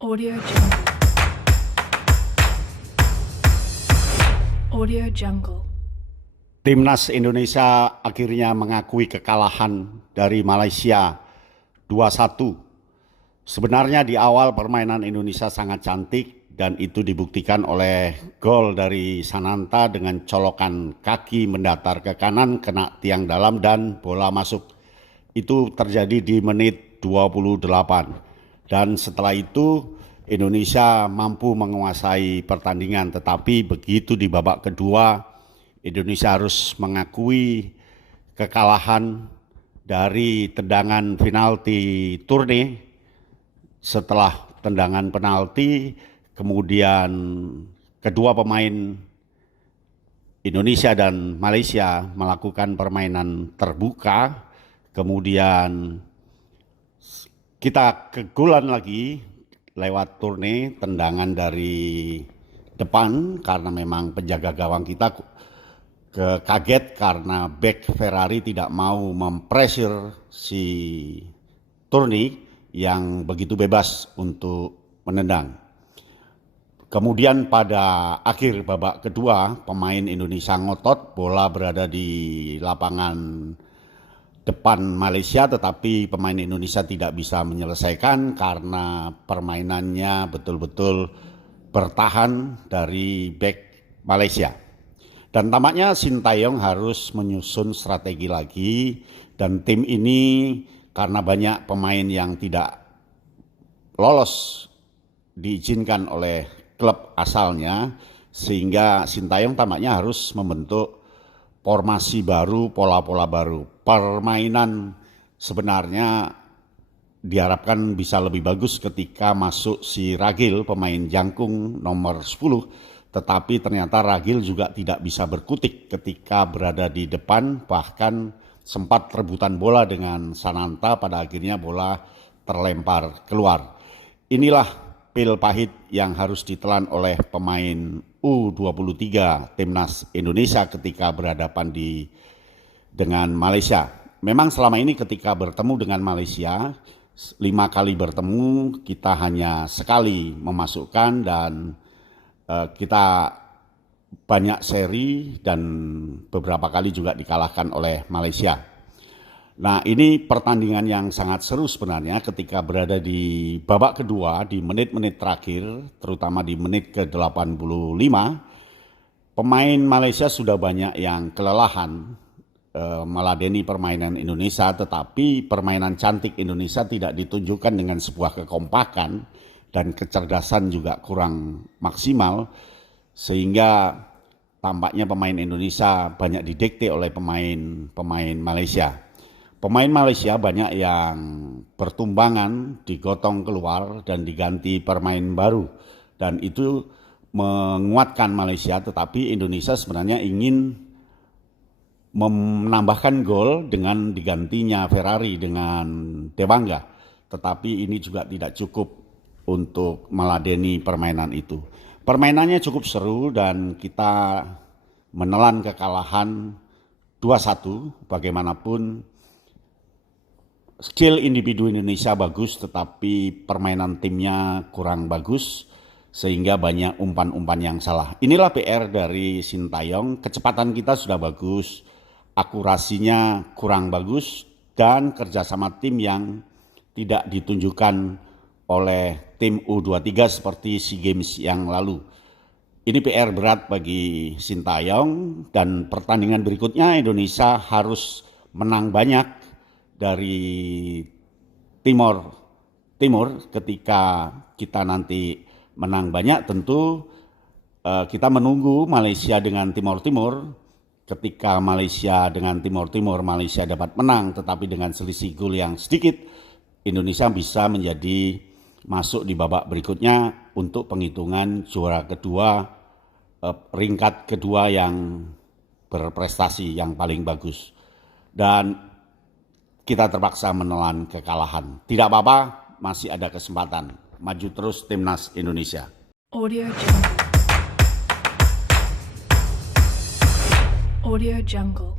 Audio Jungle. Audio Jungle. Timnas Indonesia akhirnya mengakui kekalahan dari Malaysia 2-1. Sebenarnya di awal permainan Indonesia sangat cantik dan itu dibuktikan oleh gol dari Sananta dengan colokan kaki mendatar ke kanan kena tiang dalam dan bola masuk. Itu terjadi di menit 28. Dan setelah itu Indonesia mampu menguasai pertandingan, tetapi begitu di babak kedua Indonesia harus mengakui kekalahan dari tendangan penalti Touré. Setelah tendangan penalti, kemudian kedua pemain Indonesia dan Malaysia melakukan permainan terbuka, kemudian kita kegolan lagi lewat Touré, tendangan dari depan karena memang penjaga gawang kita kaget karena back Ferrari tidak mau mempressure si Touré yang begitu bebas untuk menendang. Kemudian pada akhir babak kedua pemain Indonesia ngotot, bola berada di lapangan depan Malaysia, tetapi pemain Indonesia tidak bisa menyelesaikan karena permainannya betul-betul bertahan dari back Malaysia. Dan tampaknya Sintayong harus menyusun strategi lagi, dan tim ini karena banyak pemain yang tidak lolos diizinkan oleh klub asalnya, sehingga Sintayong tampaknya harus membentuk formasi baru, pola-pola baru. Permainan sebenarnya diharapkan bisa lebih bagus ketika masuk si Ragil, pemain jangkung nomor 10, tetapi ternyata Ragil juga tidak bisa berkutik ketika berada di depan, bahkan sempat rebutan bola dengan Sananta, pada akhirnya bola terlempar keluar. Inilah pil pahit yang harus ditelan oleh pemain U23 Timnas Indonesia ketika berhadapan dengan Malaysia. Memang selama ini ketika bertemu dengan Malaysia, 5 kali bertemu kita hanya sekali memasukkan dan kita banyak seri dan beberapa kali juga dikalahkan oleh Malaysia. Nah, ini pertandingan yang sangat seru sebenarnya ketika berada di babak kedua di menit-menit terakhir, terutama di menit ke-85. Pemain Malaysia sudah banyak yang kelelahan meladeni permainan Indonesia, tetapi permainan cantik Indonesia tidak ditunjukkan dengan sebuah kekompakan dan kecerdasan juga kurang maksimal, sehingga tampaknya pemain Indonesia banyak didikte oleh pemain Malaysia. Pemain Malaysia banyak yang bertumbangan, digotong keluar dan diganti pemain baru. Dan itu menguatkan Malaysia, tetapi Indonesia sebenarnya ingin menambahkan gol dengan digantinya Ferrari dengan Dewangga. Tetapi ini juga tidak cukup untuk meladeni permainan itu. Permainannya cukup seru dan kita menelan kekalahan 2-1. Bagaimanapun skill individu Indonesia bagus, tetapi permainan timnya kurang bagus, sehingga banyak umpan-umpan yang salah. Inilah PR dari Sintayong. Kecepatan kita sudah bagus, akurasinya kurang bagus, dan kerjasama tim yang tidak ditunjukkan oleh tim U23 seperti SEA Games yang lalu. Ini PR berat bagi Sintayong, dan pertandingan berikutnya Indonesia harus menang banyak dari Timur. Ketika kita nanti menang banyak, tentu kita menunggu Malaysia dengan Timur. Ketika Malaysia dengan Timur, Malaysia dapat menang, tetapi dengan selisih gol yang sedikit, Indonesia bisa menjadi masuk di babak berikutnya untuk penghitungan juara kedua, peringkat kedua yang berprestasi yang paling bagus. Dan kita terpaksa menelan kekalahan. Tidak apa-apa, masih ada kesempatan. Maju terus Timnas Indonesia. Audio Jungle. Audio Jungle.